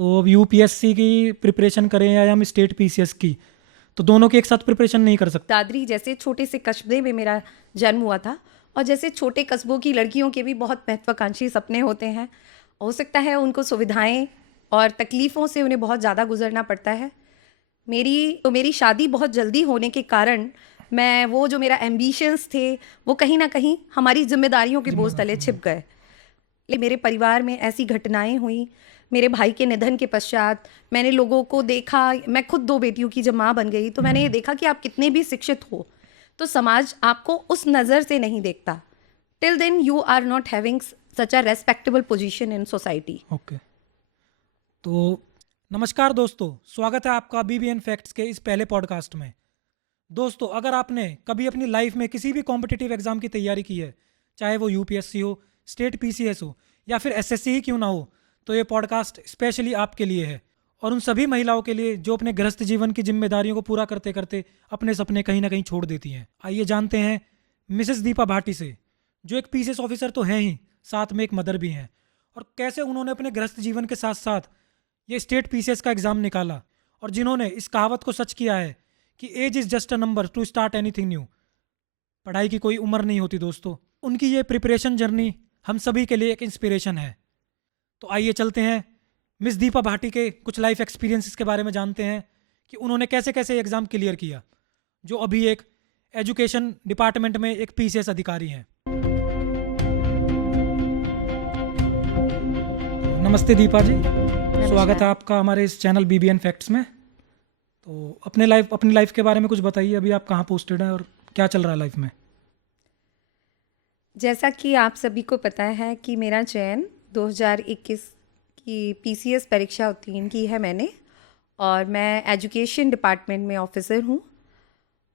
तो अब यूपीएससी की प्रिपरेशन करें या हम स्टेट पीसीएस की, तो दोनों की एक साथ प्रिपरेशन नहीं कर सकते। दादरी जैसे छोटे से कस्बे में मेरा जन्म हुआ था, और जैसे छोटे कस्बों की लड़कियों के भी बहुत महत्वाकांक्षी सपने होते हैं। हो सकता है उनको सुविधाएं और तकलीफ़ों से उन्हें बहुत ज़्यादा गुजरना पड़ता है। मेरी शादी बहुत जल्दी होने के कारण मैं वो जो मेरा एम्बिशंस थे वो कहीं ना कहीं हमारी जिम्मेदारियों के बोझ तले छिप गए। लेकिन मेरे परिवार में ऐसी घटनाएं हुई, मेरे भाई के निधन के पश्चात मैंने लोगों को देखा। मैं खुद 2 बेटियों की जब माँ बन गई तो मैंने ये देखा कि आप कितने भी शिक्षित हो तो समाज आपको उस नज़र से नहीं देखता। Till then you are not having such a respectable position in society. Okay, तो नमस्कार दोस्तों, स्वागत है आपका बीबीएन फैक्ट्स के इस पहले पॉडकास्ट में। दोस्तों, अगर आपने कभी अपनी लाइफ में किसी भी कॉम्पिटिटिव एग्जाम की तैयारी की है, चाहे वो यूपीएससी हो, स्टेट पीसीएस हो या फिर एसएससी ही क्यों ना हो, तो ये पॉडकास्ट स्पेशली आपके लिए है और उन सभी महिलाओं के लिए जो अपने गृहस्थ जीवन की जिम्मेदारियों को पूरा करते करते अपने सपने कहीं ना कहीं छोड़ देती हैं। आइए जानते हैं मिसेस दीपा भाटी से, जो एक पीसीएस ऑफिसर तो हैं ही, साथ में एक मदर भी हैं, और कैसे उन्होंने अपने गृहस्थ जीवन के साथ साथ ये स्टेट पीसीएस का एग्ज़ाम निकाला, और जिन्होंने इस कहावत को सच किया है कि age is just a number to start anything new. पढ़ाई की कोई उम्र नहीं होती दोस्तों। उनकी ये प्रिपरेशन जर्नी हम सभी के लिए एक इंस्पिरेशन है। तो आइए चलते हैं मिस दीपा भाटी के कुछ लाइफ एक्सपीरियंसेस के बारे में जानते हैं कि उन्होंने कैसे कैसे एग्ज़ाम क्लियर किया, जो अभी एक एजुकेशन डिपार्टमेंट में एक पीसीएस अधिकारी हैं। नमस्ते दीपा जी, स्वागत है आपका हमारे इस चैनल बीबीएन फैक्ट्स में। तो अपनी लाइफ के बारे में कुछ बताइए, अभी आप कहाँ पोस्टेड हैं और क्या चल रहा है लाइफ में। जैसा कि आप सभी को पता है कि मेरा चयन 2021 की पीसीएस परीक्षा उत्तीर्ण की है मैंने, और मैं एजुकेशन डिपार्टमेंट में ऑफिसर हूँ,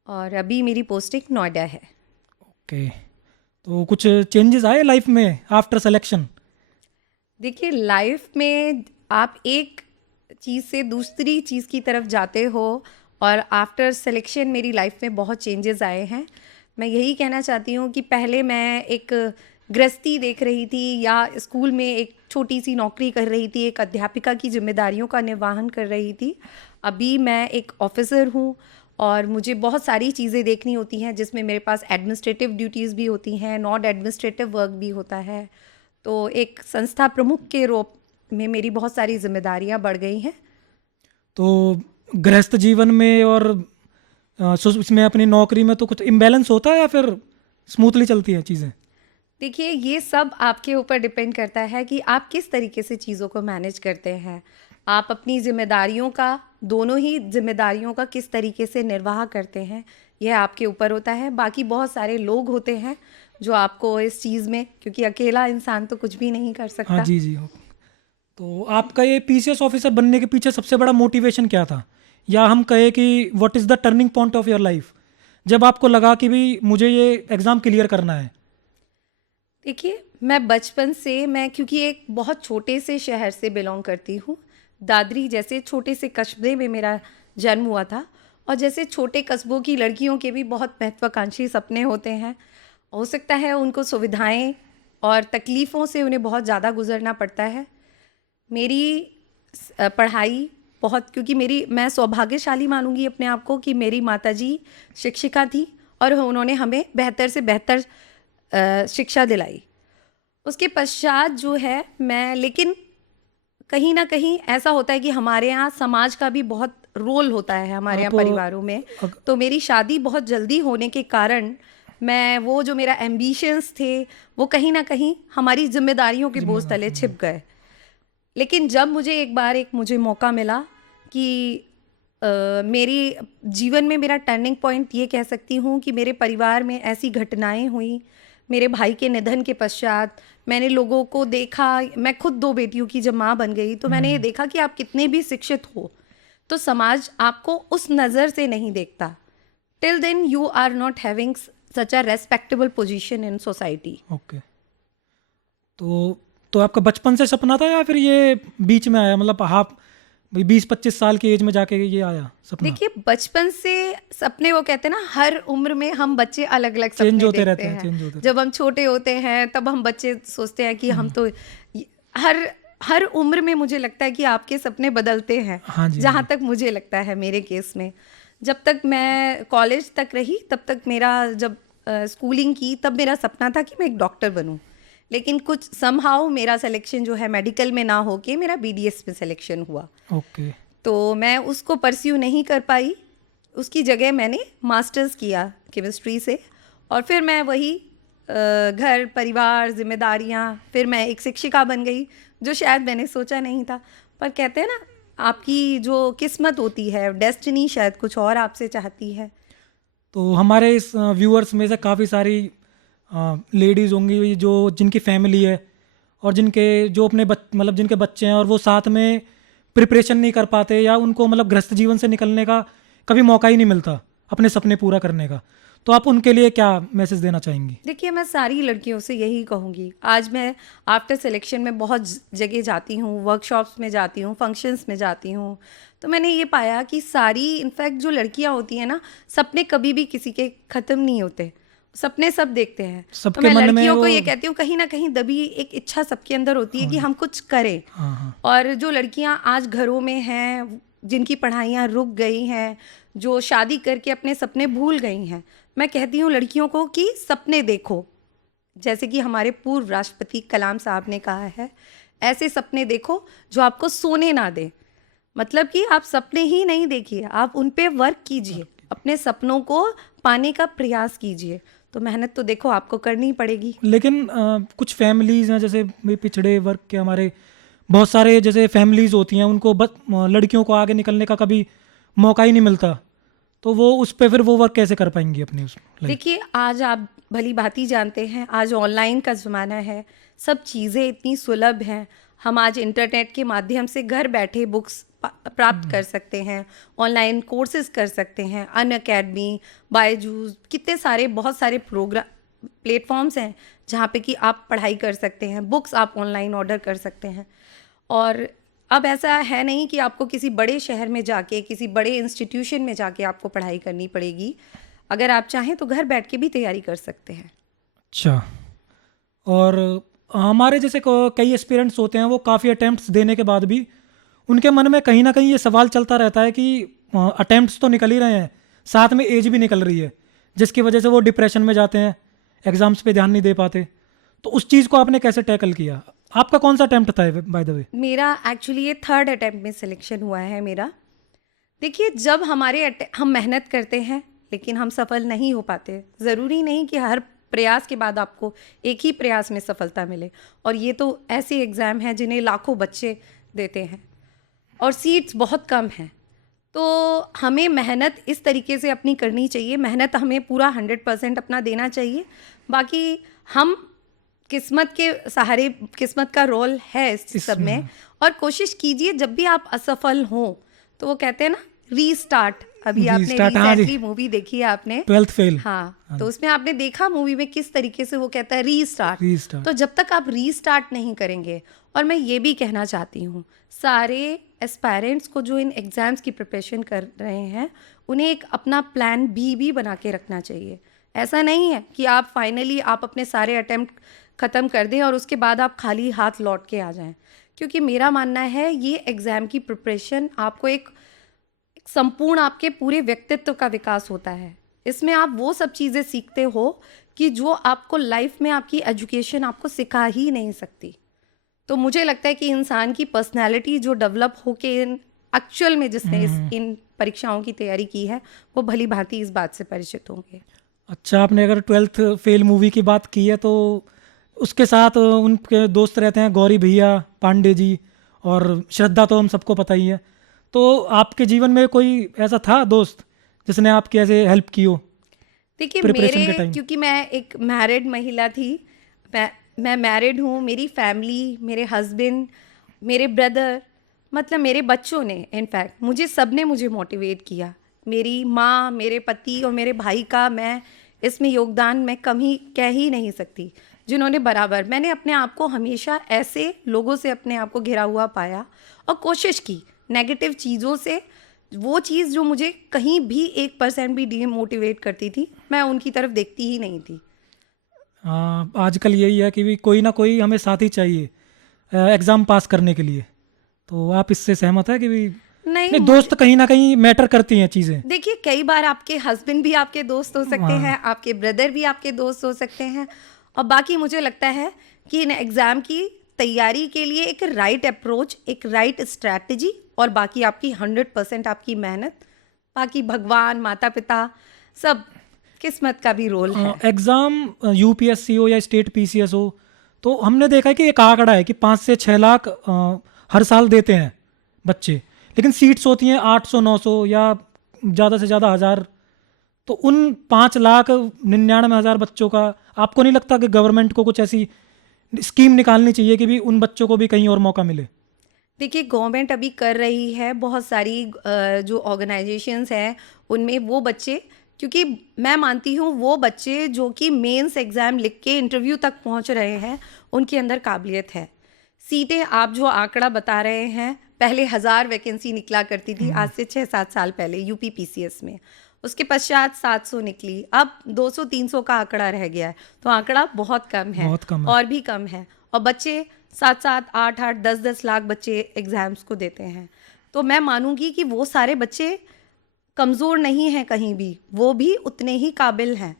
और अभी मेरी पोस्टिंग नोएडा है। ओके, तो कुछ चेंजेस आए लाइफ में आफ्टर सिलेक्शन? देखिए, लाइफ में आप एक चीज़ से दूसरी चीज़ की तरफ जाते हो, और आफ्टर सिलेक्शन मेरी लाइफ में बहुत चेंजेस आए हैं। मैं यही कहना चाहती हूँ कि पहले मैं एक गृहस्थी देख रही थी या स्कूल में एक छोटी सी नौकरी कर रही थी, एक अध्यापिका की जिम्मेदारियों का निर्वहन कर रही थी। अभी मैं एक ऑफिसर हूँ और मुझे बहुत सारी चीज़ें देखनी होती हैं, जिसमें मेरे पास एडमिनिस्ट्रेटिव ड्यूटीज़ भी होती हैं, नॉन एडमिनिस्ट्रेटिव वर्क भी होता है। तो एक संस्था प्रमुख के रूप में मेरी बहुत सारी जिम्मेदारियां बढ़ गई हैं। तो गृहस्थ जीवन में और इसमें अपनी नौकरी में तो कुछ इम्बैलेंस होता है या फिर स्मूथली चलती हैं चीज़ें? देखिए, ये सब आपके ऊपर डिपेंड करता है कि आप किस तरीके से चीज़ों को मैनेज करते हैं। आप अपनी जिम्मेदारियों का, दोनों ही जिम्मेदारियों का किस तरीके से निर्वाह करते हैं, यह आपके ऊपर होता है। बाकी बहुत सारे लोग होते हैं जो आपको इस चीज़ में, क्योंकि अकेला इंसान तो कुछ भी नहीं कर हाँ सकता। जी जी। तो आपका ये पीसीएस ऑफिसर बनने के पीछे सबसे बड़ा मोटिवेशन क्या था, या हम कहे कि what is the turning point of your life, जब आपको लगा कि भाई मुझे ये एग्ज़ाम क्लियर करना है? देखिए, मैं बचपन से, मैं क्योंकि एक बहुत छोटे से शहर से बिलोंग करती हूँ, दादरी जैसे छोटे से कस्बे में मेरा जन्म हुआ था, और जैसे छोटे कस्बों की लड़कियों के भी बहुत महत्वाकांक्षी सपने होते हैं। हो सकता है उनको सुविधाएं और तकलीफ़ों से उन्हें बहुत ज़्यादा गुजरना पड़ता है। मेरी पढ़ाई बहुत, क्योंकि मैं सौभाग्यशाली मानूंगी अपने आप को कि मेरी माताजी शिक्षिका थी और उन्होंने हमें बेहतर से बेहतर शिक्षा दिलाई। उसके पश्चात जो है मैं, लेकिन कहीं ना कहीं ऐसा होता है कि हमारे यहाँ समाज का भी बहुत रोल होता है हमारे यहाँ आप परिवारों में। अग, तो मेरी शादी बहुत जल्दी होने के कारण मैं वो जो मेरा एम्बिशंस थे वो कहीं ना कहीं हमारी जिम्मेदारियों के बोझ जिम्मेदार तले छिप गए। लेकिन जब मुझे एक बार मुझे मौका मिला कि मेरी जीवन में मेरा टर्निंग पॉइंट ये कह सकती हूँ कि मेरे परिवार में ऐसी घटनाएं हुई, मेरे भाई के निधन के पश्चात मैंने लोगों को देखा। मैं खुद 2 बेटियों की जब माँ बन गई तो मैंने ये देखा कि आप कितने भी शिक्षित हो तो समाज आपको उस नज़र से नहीं देखता। Till then you are not having such a respectable position in society. Okay, तो आपका बचपन से सपना था या फिर ये बीच में आया, मतलब हाफ 20-25 साल की एज में जाके ये आया सपना? देखिए, बचपन से सपने, वो कहते हैं ना, हर उम्र में हम बच्चे अलग अलग चेंज सपने होते देखते रहते हैं, हैं। चेंज होते रहते जब हम छोटे होते हैं तब हम बच्चे सोचते हैं कि हम तो हर हर उम्र में मुझे लगता है कि आपके सपने बदलते हैं। हाँ जी, हाँ जहाँ जी। तक मुझे लगता है मेरे केस में, जब तक मैं कॉलेज तक रही तब तक मेरा, जब स्कूलिंग की तब मेरा सपना था कि मैं एक डॉक्टर बनूं। लेकिन कुछ समहाउ मेरा सिलेक्शन जो है मेडिकल में ना होके मेरा बीडीएस में सिलेक्शन हुआ, ओके। तो मैं उसको परस्यू नहीं कर पाई। उसकी जगह मैंने मास्टर्स किया केमिस्ट्री से, और फिर मैं वही घर परिवार जिम्मेदारियां, फिर मैं एक शिक्षिका बन गई, जो शायद मैंने सोचा नहीं था। पर कहते हैं ना, आपकी जो किस्मत होती है, डेस्टिनी शायद कुछ और आपसे चाहती है। तो हमारे इस व्यूअर्स में से काफ़ी सारी लेडीज़ होंगी जो जिनकी फैमिली है और जिनके जो अपने मतलब जिनके बच्चे हैं और वो साथ में प्रिपरेशन नहीं कर पाते या उनको मतलब गृहस्थ जीवन से निकलने का कभी मौका ही नहीं मिलता अपने सपने पूरा करने का, तो आप उनके लिए क्या मैसेज देना चाहेंगी? देखिए, मैं सारी लड़कियों से यही कहूँगी। आज मैं आफ्टर सिलेक्शन में बहुत जगह जाती हूँ, वर्कशॉप्स में जाती हूँ, फंक्शंस में जाती हूँ, तो मैंने ये पाया कि सारी, इनफैक्ट जो लड़कियाँ होती हैं ना, सपने कभी भी किसी के ख़त्म नहीं होते, सपने सब देखते हैं। तो सबके मैं मन में लड़कियों को वो। ये कहती हूँ, कहीं ना कहीं दबी एक इच्छा सबके अंदर होती है हाँ कि जी। हम कुछ करें। हाँ हाँ। और जो लड़कियां आज घरों में हैं, जिनकी पढ़ाइयाँ रुक गई हैं, जो शादी करके अपने सपने भूल गई हैं, मैं कहती हूँ लड़कियों को कि सपने देखो। जैसे कि हमारे पूर्व राष्ट्रपति कलाम साहब ने कहा है, ऐसे सपने देखो जो आपको सोने ना दे। मतलब कि आप सपने ही नहीं देखिए, आप उन पे वर्क कीजिए, अपने सपनों को पाने का प्रयास कीजिए। तो मेहनत तो देखो आपको करनी पड़ेगी। लेकिन कुछ फैमिलीज़ हैं जैसे भाई पिछड़े वर्ग के हमारे बहुत सारे जैसे फैमिलीज़ होती हैं, उनको लड़कियों को आगे निकलने का कभी मौका ही नहीं मिलता, तो वो उस पे फिर वो वर्क कैसे कर पाएंगी अपनी उस लाइफ? देखिए, आज आप भली भांति जानते हैं, आज ऑनलाइन का ज़माना है, सब चीज़ें इतनी सुलभ हैं। हम आज इंटरनेट के माध्यम से घर बैठे बुक्स प्राप्त कर सकते हैं, ऑनलाइन कोर्सेज कर सकते हैं, अनअकैडमी, बायजूस, कितने सारे, बहुत सारे प्रोग्राम प्लेटफॉर्म्स हैं जहाँ पे कि आप पढ़ाई कर सकते हैं, बुक्स आप ऑनलाइन ऑर्डर कर सकते हैं। और अब ऐसा है नहीं कि आपको किसी बड़े शहर में जाके, किसी बड़े इंस्टीट्यूशन में जाके आपको पढ़ाई करनी पड़ेगी। अगर आप चाहें तो घर बैठ के भी तैयारी कर सकते हैं। अच्छा। और हमारे जैसे कई एस्पिरेंट्स होते हैं, वो काफ़ी अटेम्प्ट्स देने के बाद भी उनके मन में कहीं ना कहीं ये सवाल चलता रहता है कि अटेम्प्ट्स तो निकल ही रहे हैं, साथ में एज भी निकल रही है, जिसकी वजह से वो डिप्रेशन में जाते हैं, एग्जाम्स पे ध्यान नहीं दे पाते। तो उस चीज़ को आपने कैसे टैकल किया? आपका कौन सा अटेम्प्ट था बाय द वे? मेरा एक्चुअली ये थर्ड अटेम्प्ट में सिलेक्शन हुआ है मेरा। देखिए, जब हम मेहनत करते हैं लेकिन हम सफल नहीं हो पाते, ज़रूरी नहीं कि हर प्रयास के बाद आपको एक ही प्रयास में सफलता मिले। और ये तो ऐसे एग्ज़ाम हैं जिन्हें लाखों बच्चे देते हैं और सीट्स बहुत कम हैं। तो हमें मेहनत इस तरीके से अपनी करनी चाहिए, मेहनत हमें पूरा 100% अपना देना चाहिए। बाकी हम किस्मत के सहारे, किस्मत का रोल है इस सब में। और कोशिश कीजिए, जब भी आप असफल हों तो वो कहते हैं ना, रीस्टार्ट। अभी आपने रीस्टार्ट, हाँ जी। रिसेंटली मूवी देखी है आपने, 12th फेल। हाँ, तो उसमें आपने देखा मूवी में किस तरीके से वो कहता है रीस्टार्ट। रीस्टार्ट। तो जब तक आप रीस्टार्ट नहीं करेंगे, और मैं ये भी कहना चाहती हूँ सारे एस्पायरेंट्स को जो इन एग्ज़ाम्स की प्रिपरेशन कर रहे हैं, उन्हें एक अपना प्लान भी बना के रखना चाहिए। ऐसा नहीं है कि आप फाइनली आप अपने सारे अटेम्प्ट ख़त्म कर दें और उसके बाद आप खाली हाथ लौट के आ जाएं। क्योंकि मेरा मानना है ये एग्ज़ाम की प्रिपरेशन आपको एक संपूर्ण आपके पूरे व्यक्तित्व का विकास होता है। इसमें आप वो सब चीज़ें सीखते हो कि जो आपको लाइफ में आपकी एजुकेशन आपको सिखा ही नहीं सकती। तो मुझे लगता है कि इंसान की पर्सनैलिटी जो डेवलप होके एक्चुअल में जिसने इन परीक्षाओं की तैयारी की है, वो भली भांति इस बात से परिचित होंगे। अच्छा, आपने अगर 12th फेल मूवी की बात की है तो उसके साथ उनके दोस्त रहते हैं गौरी भैया, पांडे जी और श्रद्धा, तो हम सबको पता ही है। तो आपके जीवन में कोई ऐसा था दोस्त जिसने आपकी ऐसे हेल्प की हो देखिए, प्रिपरेशन के टाइम? क्योंकि मैं एक मैरिड महिला थी, मैं मैरिड हूँ, मेरी फैमिली, मेरे हस्बैंड, मेरे ब्रदर, मतलब मेरे बच्चों ने, इनफैक्ट मुझे सबने मुझे मोटिवेट किया। मेरी माँ, मेरे पति और मेरे भाई का मैं इसमें योगदान मैं कम ही कह ही नहीं सकती, जिन्होंने बराबर, मैंने अपने आप को हमेशा ऐसे लोगों से अपने आप को घिरा हुआ पाया और कोशिश की नेगेटिव चीज़ों से, वो चीज़ जो मुझे कहीं भी 1% भी डीमोटिवेट करती थी, मैं उनकी तरफ देखती ही नहीं थी। आजकल यही है कि भी कोई ना कोई हमें साथी चाहिए। एग्ज़ाम पास करने के लिए। तो आप इससे सहमत है कि भी नहीं, नहीं, दोस्त कहीं ना कहीं मैटर करती हैं चीज़ें। देखिए कई बार आपके हस्बैंड भी आपके दोस्त हो सकते हाँ। हैं, आपके ब्रदर भी आपके दोस्त हो सकते हैं, और बाकी मुझे लगता है कि इन एग्ज़ाम की तैयारी के लिए एक राइट अप्रोच, एक राइट स्ट्रैटेजी, और बाकी आपकी 100% आपकी मेहनत, बाकी भगवान, माता पिता, सब किस्मत का भी रोल है। एग्ज़ाम यूपीएससी हो या स्टेट पीसीएस हो, तो हमने देखा है कि एक आंकड़ा है कि 5 से 6 लाख हर साल देते हैं बच्चे, लेकिन सीट्स होती हैं 800-900 या ज़्यादा से ज़्यादा 1000। तो उन 5,99,000 बच्चों का आपको नहीं लगता कि गवर्नमेंट को कुछ ऐसी स्कीम निकालनी चाहिए कि भी उन बच्चों को भी कहीं और मौका मिले? देखिए गवर्नमेंट अभी कर रही है बहुत सारी जो ऑर्गेनाइजेशंस हैं उनमें वो बच्चे, क्योंकि मैं मानती हूँ वो बच्चे जो कि मेंस एग्ज़ाम लिख के इंटरव्यू तक पहुँच रहे हैं उनके अंदर काबिलियत है। सीटें आप जो आंकड़ा बता रहे हैं, पहले 1000 वैकेंसी निकला करती थी आज से 6-7 साल पहले यूपी पीसीएस में, उसके पश्चात 700 निकली, अब 200-300 का आंकड़ा रह गया है। तो आंकड़ा बहुत कम है, बहुत कम है। और भी कम है, और बच्चे 7-7, 8-8, 10-10 लाख बच्चे एग्ज़ाम्स को देते हैं। तो मैं मानूंगी कि वो सारे बच्चे कमज़ोर नहीं हैं कहीं भी, वो भी उतने ही काबिल हैं,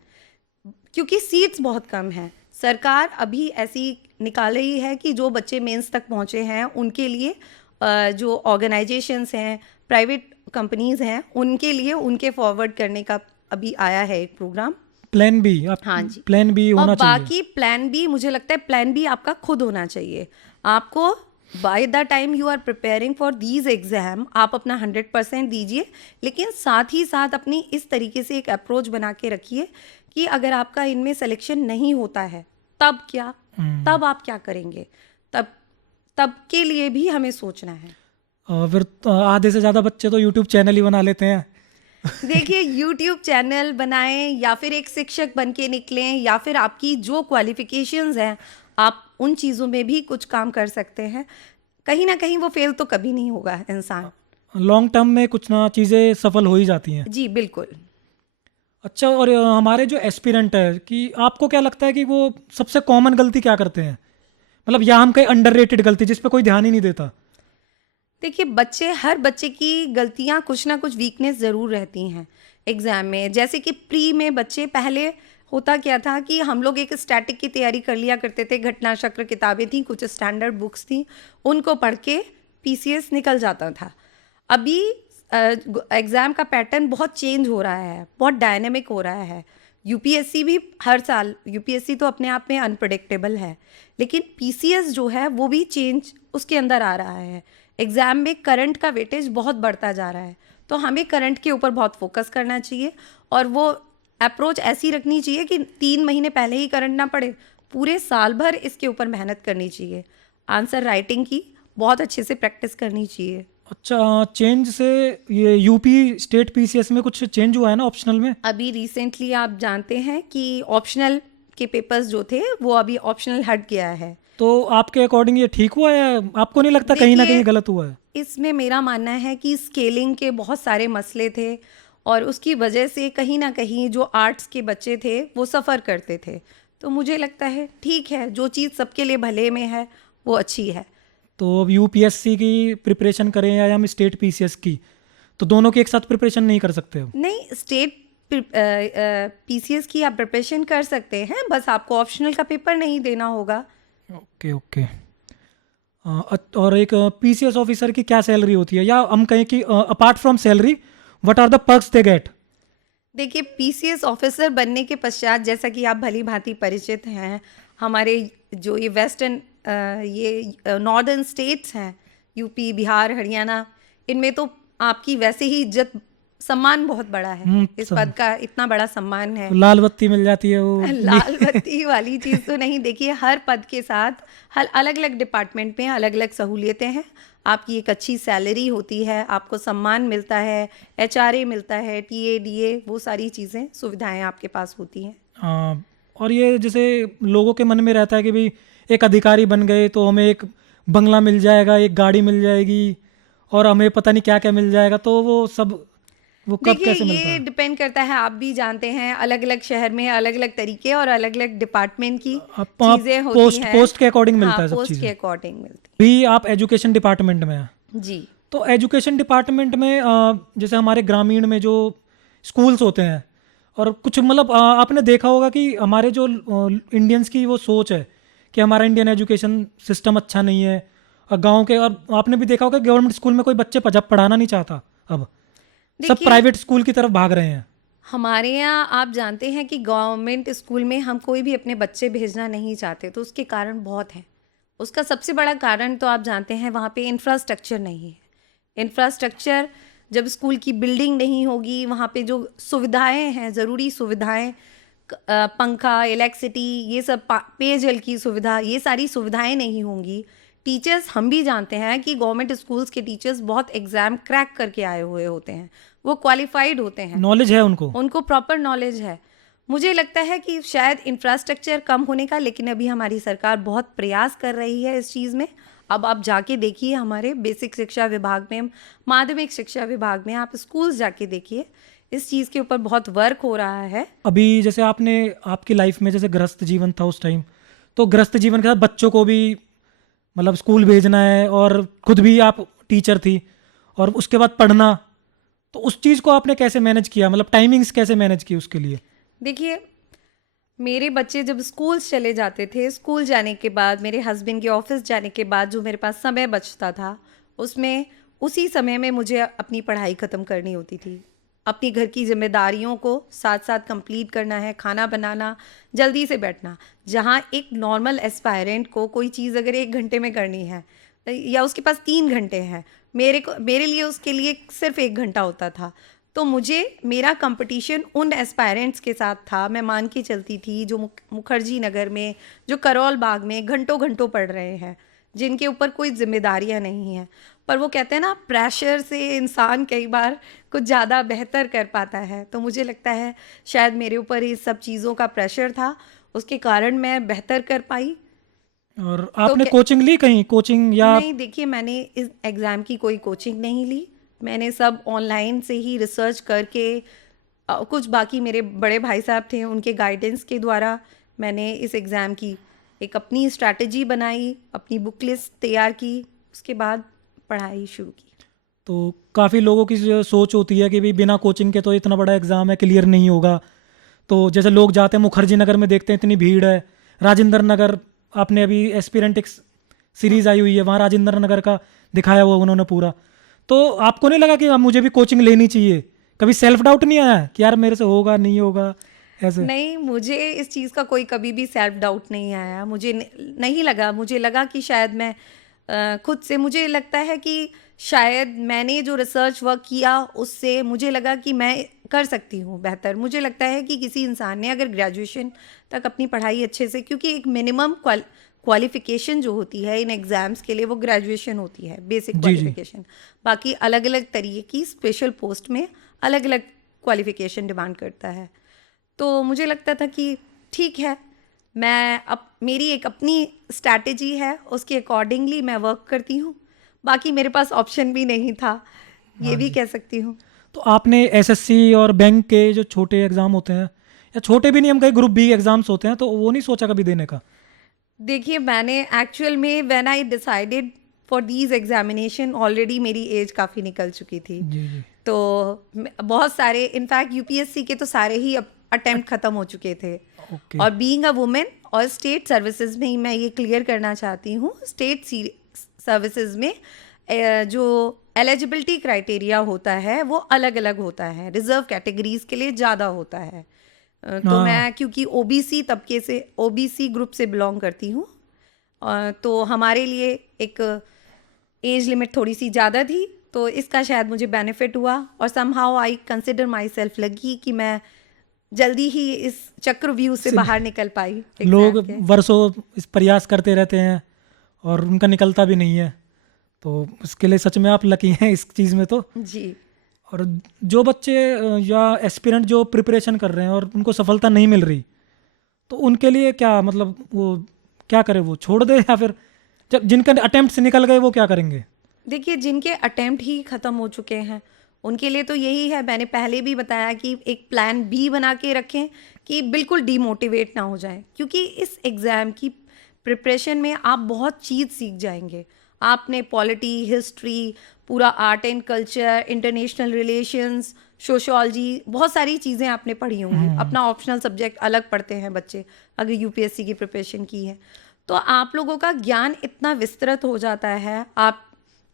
क्योंकि सीट्स बहुत कम हैं। सरकार अभी ऐसी निकाल रही है कि जो बच्चे मेंस तक पहुंचे हैं उनके लिए जो ऑर्गेनाइजेशंस हैं, प्राइवेट कंपनीज हैं, उनके लिए उनके फॉरवर्ड करने का अभी आया है एक प्रोग्राम। प्लान बी, आप हाँ जी। प्लान बी और होना चाहिए। बाकी प्लान बी, मुझे लगता है प्लान बी आपका खुद होना चाहिए। आपको by the time you are preparing for these exam आप अपना 100% दीजिए, लेकिन साथ ही साथ अपनी इस तरीके से एक अप्रोच बना के रखिए कि अगर आपका इनमें सिलेक्शन नहीं होता है तब क्या, तब आप क्या करेंगे, तब के लिए भी हमें सोचना है। फिर तो आधे से ज़्यादा बच्चे तो यूट्यूब चैनल ही बना लेते हैं। देखिए यूट्यूब चैनल बनाएं, या फिर एक शिक्षक बन के निकलें, या फिर आपकी जो क्वालिफिकेशंस हैं आप उन चीज़ों में भी कुछ काम कर सकते हैं। कहीं ना कहीं वो फेल तो कभी नहीं होगा इंसान। लॉन्ग टर्म में कुछ ना चीज़ें सफल हो ही जाती हैं। जी बिल्कुल। अच्छा, और हमारे जो एस्पिरेंट है कि आपको क्या लगता है कि वो सबसे कॉमन गलती क्या करते हैं? मतलब या हम कहीं अंडररेटेड गलती जिस पे कोई ध्यान ही नहीं देता। देखिए बच्चे, हर बच्चे की गलतियां, कुछ ना कुछ वीकनेस ज़रूर रहती हैं एग्ज़ाम में। जैसे कि प्री में बच्चे, पहले होता क्या था कि हम लोग एक स्टैटिक की तैयारी कर लिया करते थे, घटना चक्र किताबें थी, कुछ स्टैंडर्ड बुक्स थी, उनको पढ़ के पीसीएस निकल जाता था। अभी एग्ज़ाम का पैटर्न बहुत चेंज हो रहा है, बहुत डायनेमिक हो रहा है। यूपीएससी भी हर साल, यूपीएससी तो अपने आप में अनप्रडिक्टेबल है, लेकिन पीसीएस जो है वो भी चेंज उसके अंदर आ रहा है। एग्ज़ाम में करंट का वेटेज बहुत बढ़ता जा रहा है, तो हमें करंट के ऊपर बहुत फोकस करना चाहिए, और वो अप्रोच ऐसी रखनी चाहिए कि 3 महीने पहले ही करंट ना पड़े, पूरे साल भर इसके ऊपर मेहनत करनी चाहिए। आंसर राइटिंग की बहुत अच्छे से प्रैक्टिस करनी चाहिए। अच्छा, चेंज से ये यूपी स्टेट पीसीएस में कुछ चेंज हुआ है ना ऑप्शनल में? अभी रिसेंटली आप जानते हैं कि ऑप्शनल के पेपर्स जो थे वो अभी ऑप्शनल हट गया है। तो आपके अकॉर्डिंग ये ठीक हुआ है, आपको नहीं लगता कहीं ना देखिए, कहीं गलत हुआ है? इसमें मेरा मानना है कि स्केलिंग के बहुत सारे मसले थे, और उसकी वजह से कहीं ना कहीं जो आर्ट्स के बच्चे थे वो सफ़र करते थे। तो मुझे लगता है ठीक है, जो चीज़ सबके लिए भले में है वो अच्छी है। तो अब यूपीएससी की प्रिपरेशन करें या हम स्टेट पीसीएस की, तो दोनों की एक साथ प्रिपरेशन नहीं कर सकते अब? नहीं, स्टेट पीसीएस की आप प्रिपरेशन कर सकते हैं, बस आपको ऑप्शनल का पेपर नहीं देना होगा। Okay okay. और एक पीसीएस ऑफिसर की क्या सैलरी होती है, या हम कहें कि apart from salary what are the perks they get? देखिए पीसीएस ऑफिसर बनने के पश्चात, जैसा कि आप भली भांति परिचित हैं, हमारे जो ये वेस्टर्न ये नॉर्दर्न स्टेट्स हैं, यूपी, बिहार, हरियाणा, इनमें तो आपकी वैसे ही इज्जत, सम्मान बहुत बड़ा है। इस पद का इतना बड़ा सम्मान है। लाल बत्ती मिल जाती है वो। लाल बत्ती वाली चीज़ तो नहीं। देखिए हर पद के साथ हर अलग अलग डिपार्टमेंट में अलग अलग सहूलियतें हैं। आपकी एक अच्छी सैलरी होती है, आपको सम्मान मिलता है, एचआरए मिलता है, टीए, डीए, वो सारी चीज़ें, सुविधाएं आपके पास होती हैं। और ये जैसे लोगों के मन में रहता है कि भाई एक अधिकारी बन गए तो हमें एक बंगला मिल जाएगा, एक गाड़ी मिल जाएगी, और हमें पता नहीं क्या क्या मिल जाएगा, तो वो सब वो कब देखिए, कैसे मिलता ये है? डिपेंड करता है, आप भी जानते हैं अलग अलग शहर में अलग अलग तरीके और अलग अलग डिपार्टमेंट की आप चीज़ें होती पोस्ट हैं। पोस्ट के अकॉर्डिंग हाँ, मिलता है सब पोस्ट के चीज़ें। अकॉर्डिंग मिलती भी आप एजुकेशन डिपार्टमेंट में हैं, जी। तो एजुकेशन डिपार्टमेंट में जैसे हमारे ग्रामीण में जो स्कूल्स होते हैं, और कुछ मतलब आपने देखा होगा कि हमारे जो इंडियंस की वो सोच है कि हमारा इंडियन एजुकेशन सिस्टम अच्छा नहीं है, और गांव के, और आपने भी देखा होगा गवर्नमेंट स्कूल में कोई बच्चे पढ़ाना नहीं चाहता, अब सब देखिए, प्राइवेट स्कूल की तरफ भाग रहे हैं। हमारे यहाँ आप जानते हैं कि गवर्नमेंट स्कूल में हम कोई भी अपने बच्चे भेजना नहीं चाहते, तो उसके कारण बहुत हैं। उसका सबसे बड़ा कारण तो आप जानते हैं, वहाँ पे इंफ्रास्ट्रक्चर नहीं है। इंफ्रास्ट्रक्चर, जब स्कूल की बिल्डिंग नहीं होगी, वहाँ पे जो सुविधाएं हैं, ज़रूरी सुविधाएं, पंखा, इलेक्ट्रिसिटी, ये सब, पेयजल की सुविधा, ये सारी सुविधाएं नहीं होंगी। टीचर्स, हम भी जानते हैं कि गवर्नमेंट स्कूल्स के टीचर्स बहुत एग्ज़ाम क्रैक करके आए हुए होते हैं, वो क्वालिफाइड होते हैं, नॉलेज है उनको। उनको प्रॉपर नॉलेज है। मुझे लगता है कि शायद इंफ्रास्ट्रक्चर कम होने का, लेकिन अभी हमारी सरकार बहुत प्रयास कर रही है इस चीज़ में। अब आप जाके देखिए हमारे बेसिक शिक्षा विभाग में, माध्यमिक शिक्षा विभाग में, आप स्कूल्स जाके देखिए, इस चीज़ के ऊपर बहुत वर्क हो रहा है। अभी जैसे आपने, आपकी लाइफ में जैसे गृहस्थ जीवन था उस टाइम, तो गृहस्थ जीवन के साथ बच्चों को भी मतलब स्कूल भेजना है, और खुद भी आप टीचर थी, और उसके बाद पढ़ना, तो उस चीज़ को आपने कैसे मैनेज किया, मतलब टाइमिंग्स कैसे मैनेज की उसके लिए? देखिए, मेरे बच्चे जब स्कूल चले जाते थे, स्कूल जाने के बाद, मेरे हस्बैंड के ऑफिस जाने के बाद जो मेरे पास समय बचता था, उसमें उसी समय में मुझे अपनी पढ़ाई ख़त्म करनी होती थी। अपनी घर की जिम्मेदारियों को साथ साथ कंप्लीट करना है, खाना बनाना, जल्दी से बैठना। जहाँ एक नॉर्मल एस्पायरेंट को कोई चीज़ अगर 1 घंटे में करनी है, या उसके पास 3 घंटे हैं, मेरे लिए उसके लिए सिर्फ 1 घंटा होता था। तो मुझे, मेरा कंपटीशन उन एस्पायरेंट्स के साथ था। मैं मान के चलती थी जो मुखर्जी नगर में, जो करोल बाग में घंटों घंटों पढ़ रहे हैं, जिनके ऊपर कोई जिम्मेदारियां नहीं हैं, पर वो कहते हैं ना, प्रेशर से इंसान कई बार कुछ ज़्यादा बेहतर कर पाता है। तो मुझे लगता है शायद मेरे ऊपर इस सब चीज़ों का प्रेशर था, उसके कारण मैं बेहतर कर पाई। और तो आपने कोचिंग ली कहीं, कोचिंग या? नहीं, देखिए, मैंने इस एग्ज़ाम की कोई कोचिंग नहीं ली। मैंने सब ऑनलाइन से ही रिसर्च करके, कुछ बाकी मेरे बड़े भाई साहब थे, उनके गाइडेंस के द्वारा मैंने इस एग्ज़ाम की एक अपनी स्ट्रैटेजी बनाई, अपनी बुक लिस्ट तैयार की, उसके बाद पढ़ाई शुरू की। तो काफ़ी लोगों की जो सोच होती है कि भाई बिना कोचिंग के तो इतना बड़ा एग्ज़ाम है, क्लियर नहीं होगा। तो जैसे लोग जाते हैं मुखर्जी नगर में, देखते हैं इतनी भीड़ है, राजेंद्र नगर, आपने अभी एस्पिरेंट एक सीरीज़ आई हुई है, वहाँ राजेंद्र नगर का दिखाया हुआ उन्होंने पूरा। तो आपको नहीं लगा कि अब मुझे भी कोचिंग लेनी चाहिए? कभी सेल्फ डाउट नहीं आया कि यार मेरे से होगा नहीं होगा ऐसे? नहीं, मुझे इस चीज़ का कोई कभी भी सेल्फ डाउट नहीं आया। मुझे नहीं लगा, मुझे लगा कि शायद मैं खुद से, मुझे लगता है कि शायद मैंने जो रिसर्च वर्क किया उससे मुझे लगा कि मैं कर सकती हूँ बेहतर। मुझे लगता है कि किसी इंसान ने अगर ग्रेजुएशन तक अपनी पढ़ाई अच्छे से, क्योंकि एक मिनिमम क्वालिफिकेशन जो होती है इन एग्ज़ाम्स के लिए, वो ग्रेजुएशन होती है, बेसिक जी जी। क्वालिफिकेशन। बाकी अलग अलग तरीके की स्पेशल पोस्ट में अलग अलग क्वालिफिकेशन डिमांड करता है। तो मुझे लगता था कि ठीक है, मैं अब, मेरी एक अपनी स्ट्रैटेजी है, उसके अकॉर्डिंगली मैं वर्क करती हूँ। बाकी मेरे पास ऑप्शन भी नहीं था, ये हाँ भी जी। कह सकती हूँ। तो आपने एसएससी और बैंक के जो छोटे एग्ज़ाम होते हैं, या छोटे भी नहीं, हम कहीं ग्रुप बी एग्ज़ाम्स होते हैं, तो वो नहीं सोचा कभी देने का? देखिए, मैंने एक्चुअल में, when I decided for these examination, already मेरी एज काफ़ी निकल चुकी थी। जी जी। तो बहुत सारे, इनफैक्ट यूपीएससी के तो सारे ही अटेम्प्ट ख़त्म हो चुके थे। ओके। और बीइंग अ वुमेन, और स्टेट सर्विसेज में ही मैं ये क्लियर करना चाहती हूँ, स्टेट सर्विसेज में जो एलिजिबिलिटी क्राइटेरिया होता है वो अलग अलग होता है, रिजर्व कैटेगरीज के लिए ज़्यादा होता है। तो हाँ। मैं, क्योंकि ओबीसी तबके से, ओबीसी ग्रुप से बिलोंग करती हूँ, तो हमारे लिए एक एज लिमिट थोड़ी सी ज़्यादा थी, तो इसका शायद मुझे बेनिफिट हुआ। और somehow I consider my self lucky कि मैं जल्दी ही इस चक्रव्यूह से बाहर निकल पाई लोग एग्जाम के। वर्षों इस प्रयास करते रहते हैं और उनका निकलता भी नहीं है, तो इसके लिए सच में आप लकी हैं इस चीज़ में तो। जी। और जो बच्चे या एस्पिरेंट जो प्रिपरेशन कर रहे हैं और उनको सफलता नहीं मिल रही, तो उनके लिए क्या, मतलब वो क्या करे, वो छोड़ दे, या फिर जब जिनके अटेम्प्ट से निकल गए वो क्या करेंगे? देखिए, जिनके अटेम्प्ट ही ख़त्म हो चुके हैं उनके लिए तो यही है, मैंने पहले भी बताया कि एक प्लान बी बना के रखें कि बिल्कुल डीमोटिवेट ना हो जाएं, क्योंकि इस एग्ज़ाम की प्रिपरेशन में आप बहुत चीज़ सीख जाएंगे। आपने पॉलिटी, हिस्ट्री, पूरा art and culture, international relations, sociology, बहुत सारी चीज़ें आपने पढ़ी होंगी। अपना ऑप्शनल सब्जेक्ट अलग पढ़ते हैं बच्चे अगर यूपीएससी की प्रिपरेशन की है, तो आप लोगों का ज्ञान इतना विस्तृत हो जाता है। आप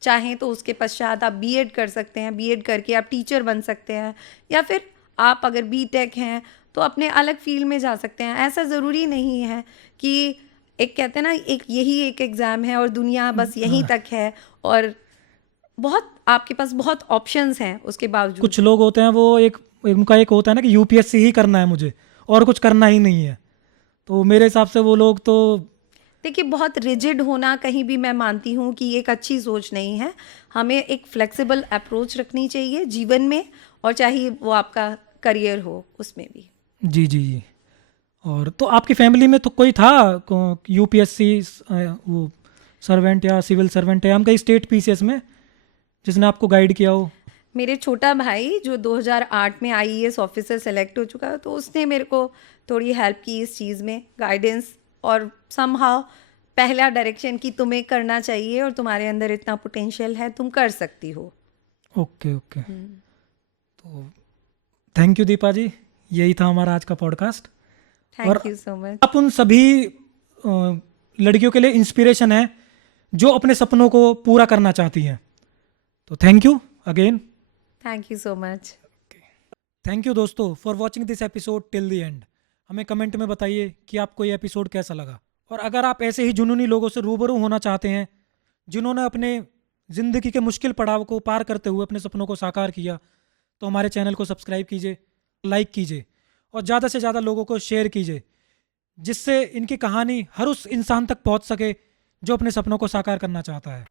चाहें तो उसके पश्चात आप बीएड कर सकते हैं, बीएड करके आप टीचर बन सकते हैं, या फिर आप अगर बीटेक हैं तो अपने अलग फील्ड में जा सकते हैं। ऐसा ज़रूरी नहीं है कि एक कहते हैं ना, एक यही एक एग्ज़ाम है और दुनिया बस यहीं तक है, और बहुत आपके पास बहुत ऑप्शंस हैं उसके बावजूद। कुछ लोग होते हैं वो उनका एक होता है ना कि यूपीएससी ही करना है मुझे और कुछ करना ही नहीं है, तो मेरे हिसाब से वो लोग तो देखिए, बहुत रिजिड होना कहीं भी मैं मानती हूँ कि एक अच्छी सोच नहीं है। हमें एक फ्लेक्सिबल अप्रोच रखनी चाहिए जीवन में, और चाहे वो आपका करियर हो उसमें भी। जी जी जी। और तो आपकी फैमिली में तो कोई था यूपीएससी वो सर्वेंट या सिविल सर्वेंट या हम कहीं स्टेट पीसीएस में जिसने आपको गाइड किया हो? मेरे छोटा भाई जो 2008 में आईएएस ऑफिसर सेलेक्ट हो चुका है, तो उसने मेरे को थोड़ी हेल्प की इस चीज़ में, गाइडेंस, और समहाउ पहला डायरेक्शन कि तुम्हें करना चाहिए और तुम्हारे अंदर इतना पोटेंशियल है, तुम कर सकती हो। Okay okay. तो थैंक यू दीपा जी, यही था हमारा आज का पॉडकास्ट। और थैंक यू सो मच। आप उन सभी लड़कियों के लिए इंस्पिरेशन है जो अपने सपनों को पूरा करना चाहती हैं। तो thank you again. Thank you so much. Thank you दोस्तों for watching this episode till the end. हमें कमेंट में बताइए कि आपको ये एपिसोड कैसा लगा, और अगर आप ऐसे ही जुनूनी लोगों से रूबरू होना चाहते हैं जिन्होंने अपने ज़िंदगी के मुश्किल पड़ाव को पार करते हुए अपने सपनों को साकार किया, तो हमारे चैनल को सब्सक्राइब कीजिए, लाइक कीजिए और ज़्यादा से ज़्यादा लोगों को शेयर कीजिए, जिससे इनकी कहानी हर उस इंसान तक पहुंच सके जो अपने सपनों को साकार करना चाहता है।